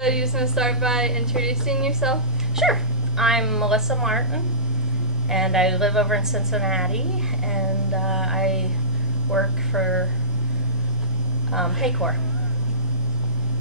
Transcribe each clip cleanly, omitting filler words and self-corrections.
So you just want to start by introducing yourself? Sure. I'm Melissa Martin, and I live over in Cincinnati, and I work for Paycor.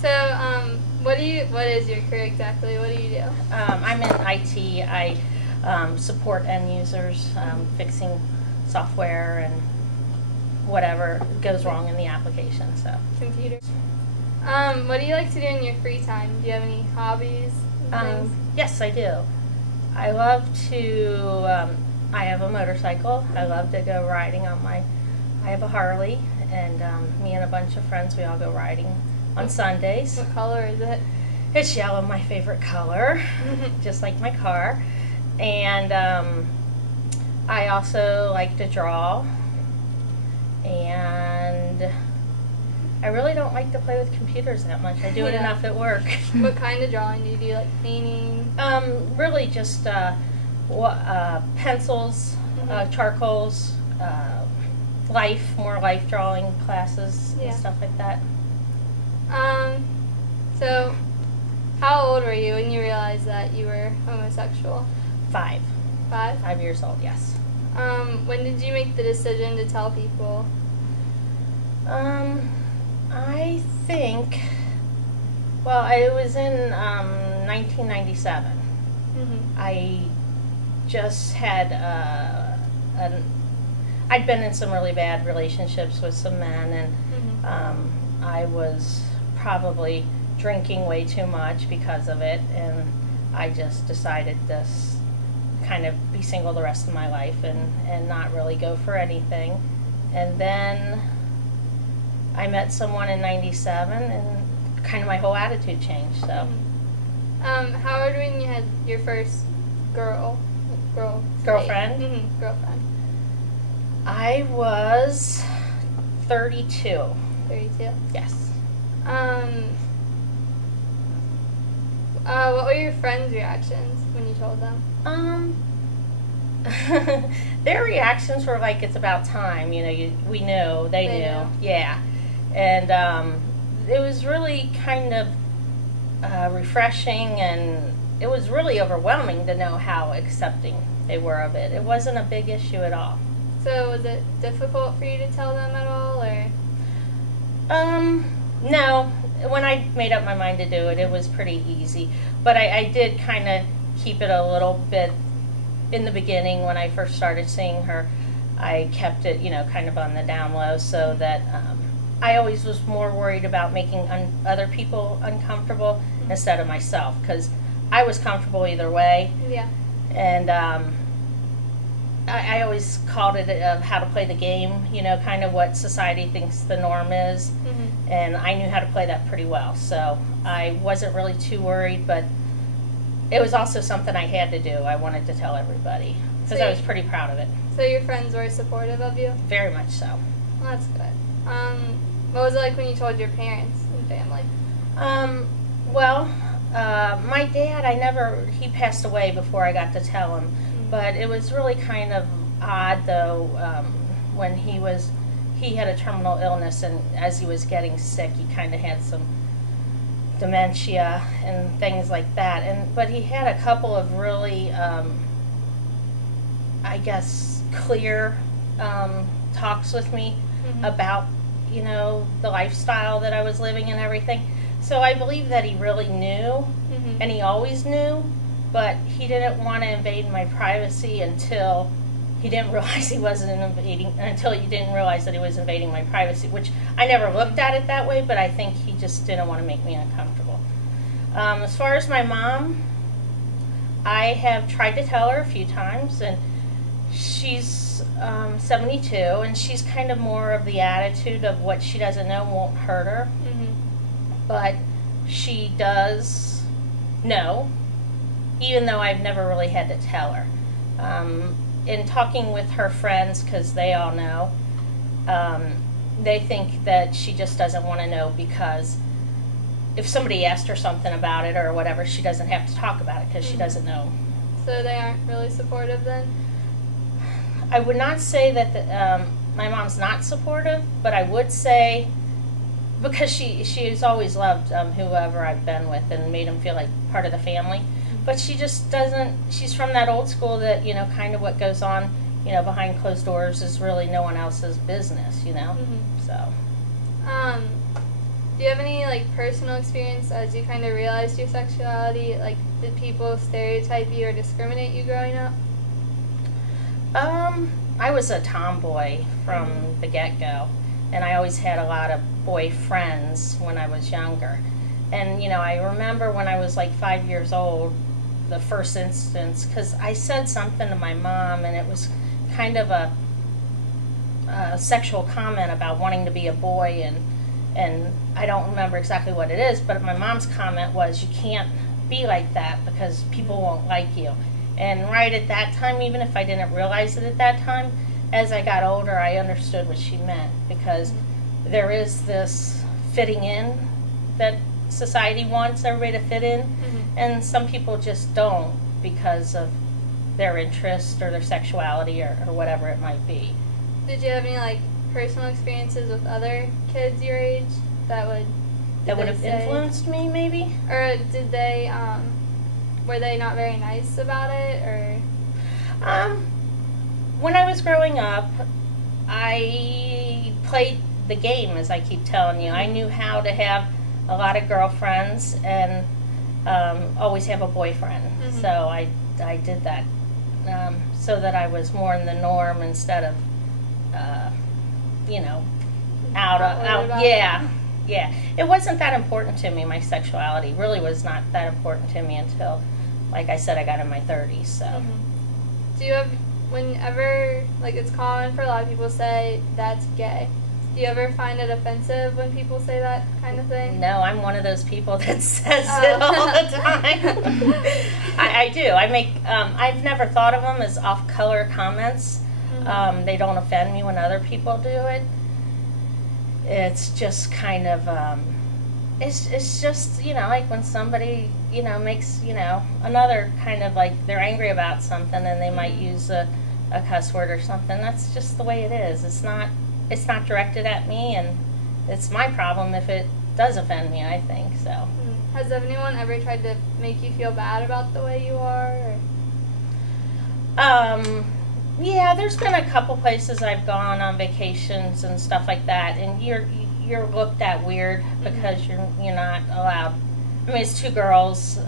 So, what is your career exactly? What do you do? I'm in IT. I support end users, fixing software and whatever goes wrong in the application. So. Computers. What do you like to do in your free time? Do you have any hobbies and things? Yes, I do. I love to, I have a motorcycle. I love to go riding on I have a Harley, and me and a bunch of friends, we all go riding on Sundays. What color is it? It's yellow, my favorite color, just like my car. And I also like to draw, and I really don't like to play with computers that much. I do it enough at work. What kind of drawing do you do? Like painting? Really just pencils, charcoals, more life drawing classes and stuff like that. So how old were you when you realized that you were homosexual? 5. 5? 5 years old, yes. When did you make the decision to tell people? I think, well, it was in 1997. I just had, I'd been in some really bad relationships with some men, and I was probably drinking way too much because of it, and I just decided to kind of be single the rest of my life and not really go for anything. And then I met someone in 97, and kind of my whole attitude changed. So, how old when you had your first girlfriend? Girlfriend. I was 32. 32. Yes. What were your friends' reactions when you told them? Their reactions were like, it's about time, you know, we knew, they knew. Yeah. And it was really kind of refreshing, and it was really overwhelming to know how accepting they were of it. It wasn't a big issue at all. So was it difficult for you to tell them at all, or? No. When I made up my mind to do it, it was pretty easy. But I did kind of keep it a little bit in the beginning. When I first started seeing her, I kept it, you know, kind of on the down low, so that I always was more worried about making other people uncomfortable instead of myself, because I was comfortable either way. Yeah. And I always called it how to play the game, you know, kind of what society thinks the norm is. And I knew how to play that pretty well. So I wasn't really too worried, but it was also something I had to do. I wanted to tell everybody, because I was pretty proud of it. So your friends were supportive of you? Very much so. Well, that's good. What was it like when you told your parents and family? Well, my dad, he passed away before I got to tell him. But it was really kind of odd, though, when he had a terminal illness, and as he was getting sick, he kind of had some dementia and things like that. But he had a couple of really, I guess, clear talks with me about, you know, the lifestyle that I was living and everything. So I believe that he really knew, and he always knew. But he didn't want to invade my privacy until he didn't realize he didn't realize that he was invading my privacy, which I never looked at it that way, but I think he just didn't want to make me uncomfortable. As far as my mom, I have tried to tell her a few times, and she's 72, and she's kind of more of the attitude of what she doesn't know won't hurt her. But she does know, even though I've never really had to tell her. In talking with her friends, because they all know, they think that she just doesn't want to know, because if somebody asked her something about it or whatever, she doesn't have to talk about it because she doesn't know. So they aren't really supportive then? I would not say that my mom's not supportive, but I would say because she's always loved whoever I've been with and made them feel like part of the family. But she just doesn't, she's from that old school that, you know, kind of what goes on, you know, behind closed doors is really no one else's business, you know? So. Do you have any, like, personal experience as you kind of realized your sexuality? Like, did people stereotype you or discriminate you growing up? I was a tomboy from the get-go, and I always had a lot of boy friends when I was younger. And, you know, I remember when I was like 5 years old, the first instance, because I said something to my mom, and it was kind of a sexual comment about wanting to be a boy, and I don't remember exactly what it is, but my mom's comment was, you can't be like that because people won't like you. And right at that time, even if I didn't realize it at that time, as I got older, I understood what she meant, because there is this fitting in that society wants everybody to fit in, and some people just don't because of their interest or their sexuality or whatever it might be. Did you have any, like, personal experiences with other kids your age that would have influenced me, maybe? Or did they, were they not very nice about it, or? When I was growing up, I played the game, as I keep telling you. I knew how to have a lot of girlfriends and always have a boyfriend. So I did that so that I was more in the norm instead of, you know, yeah. It wasn't that important to me. My sexuality really was not that important to me until, like I said, I got in my 30s. So. Do you have, whenever, like, it's common for a lot of people to say that's gay, do you ever find it offensive when people say that kind of thing? No, I'm one of those people that says it all the time. I do. I make, I've never thought of them as off-color comments. They don't offend me when other people do it. It's just kind of, it's just, you know, like when somebody, you know, makes, you know, another kind of like they're angry about something and they might use a cuss word or something. That's just the way it is. It's not directed at me, and it's my problem if it does offend me, I think, so. Has anyone ever tried to make you feel bad about the way you are? Or? Yeah, there's been a couple places I've gone on vacations and stuff like that, and you're looked at weird because you're not allowed. I mean, it's two girls.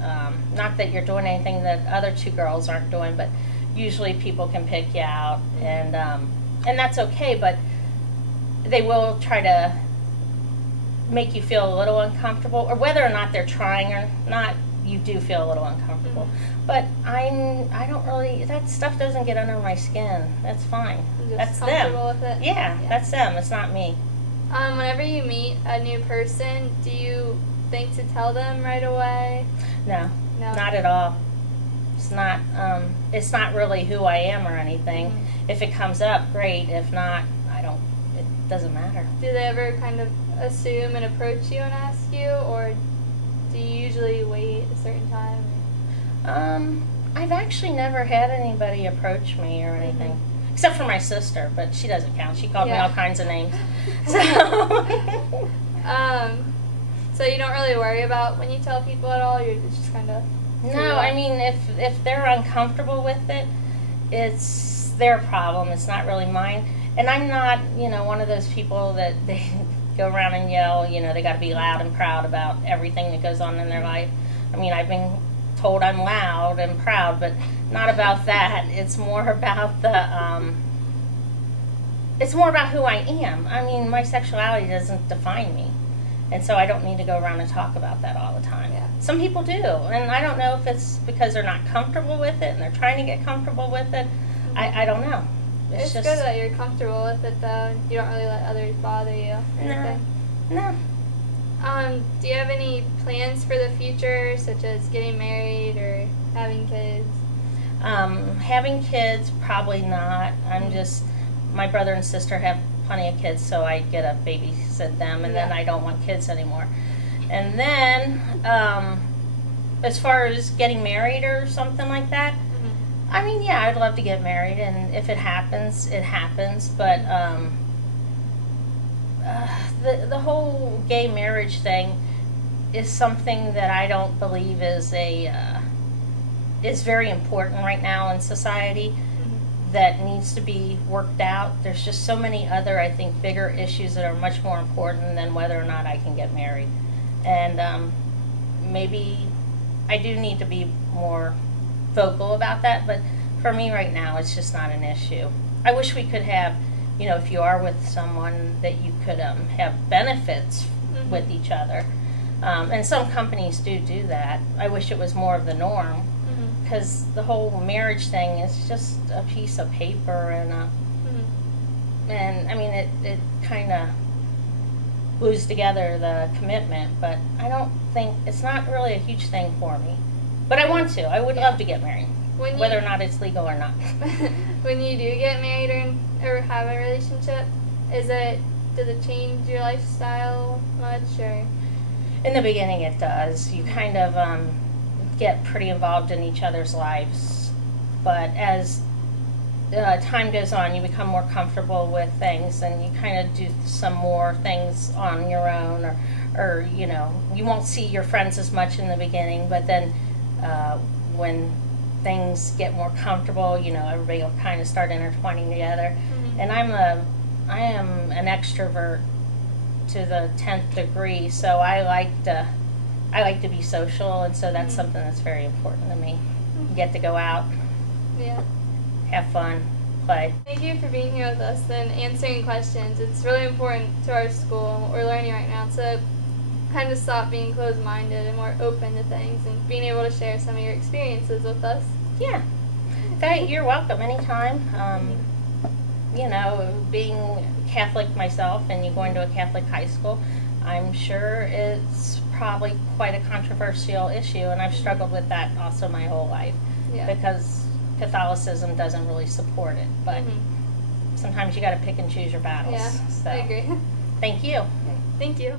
Not that you're doing anything that other two girls aren't doing, but usually people can pick you out, and that's okay. But they will try to make you feel a little uncomfortable, or whether or not they're trying or not, you do feel a little uncomfortable. But I don't really, that stuff doesn't get under my skin. That's fine. That's them. With it? Yeah, that's them. It's not me. Whenever you meet a new person, do you think to tell them right away? No, not at all. It's not really who I am or anything. If it comes up, great. If not, it doesn't matter. Do they ever kind of assume and approach you and ask you, or do you usually wait a certain time? I've actually never had anybody approach me or anything, except for my sister, but she doesn't count. She called me all kinds of names. So, so you don't really worry about when you tell people at all? You're just kind of... No, I mean, if they're uncomfortable with it, it's their problem. It's not really mine. And I'm not, one of those people that they go around and yell, they got to be loud and proud about everything that goes on in their life. I mean, I've been told I'm loud and proud, but not about that. It's more about it's more about who I am. I mean, my sexuality doesn't define me. And so I don't need to go around and talk about that all the time. Yeah. Some people do, and I don't know if it's because they're not comfortable with it and they're trying to get comfortable with it. I don't know. It's just good that you're comfortable with it, though. You don't really let others bother you. No. Do you have any plans for the future, such as getting married or having kids? Having kids, probably not. My brother and sister have plenty of kids, so I get to babysit them, and then I don't want kids anymore. And then, as far as getting married or something like that, I mean, yeah, I'd love to get married, and if it happens, it happens, but the whole gay marriage thing is something that I don't believe is very important right now in society. That needs to be worked out. There's just so many other, I think, bigger issues that are much more important than whether or not I can get married. And maybe I do need to be more vocal about that, but for me right now, it's just not an issue. I wish we could have, if you are with someone, that you could have benefits with each other. And some companies do that. I wish it was more of the norm. Because the whole marriage thing is just a piece of paper, and I mean it kind of glues together the commitment. But I don't think it's not really a huge thing for me. But I want to. I would love to get married, whether or not it's legal or not. When you do get married or have a relationship, does it change your lifestyle much, or? In the beginning, it does. You kind of get pretty involved in each other's lives, but as time goes on, you become more comfortable with things, and you kind of do some more things on your own, or you won't see your friends as much in the beginning, but then when things get more comfortable, everybody will kind of start intertwining together. And I am an extrovert to the 10th degree, so I like to be social, and so that's something that's very important to me. You get to go out, have fun, play. Thank you for being here with us and answering questions. It's really important to our school and what we're learning right now to kind of stop being closed-minded and more open to things, and being able to share some of your experiences with us. Yeah. You're welcome anytime. Being Catholic myself and you going to a Catholic high school, I'm sure it's probably quite a controversial issue, and I've struggled with that also my whole life, because Catholicism doesn't really support it, but sometimes you got to pick and choose your battles. Yeah, so. I agree. Thank you. Thank you.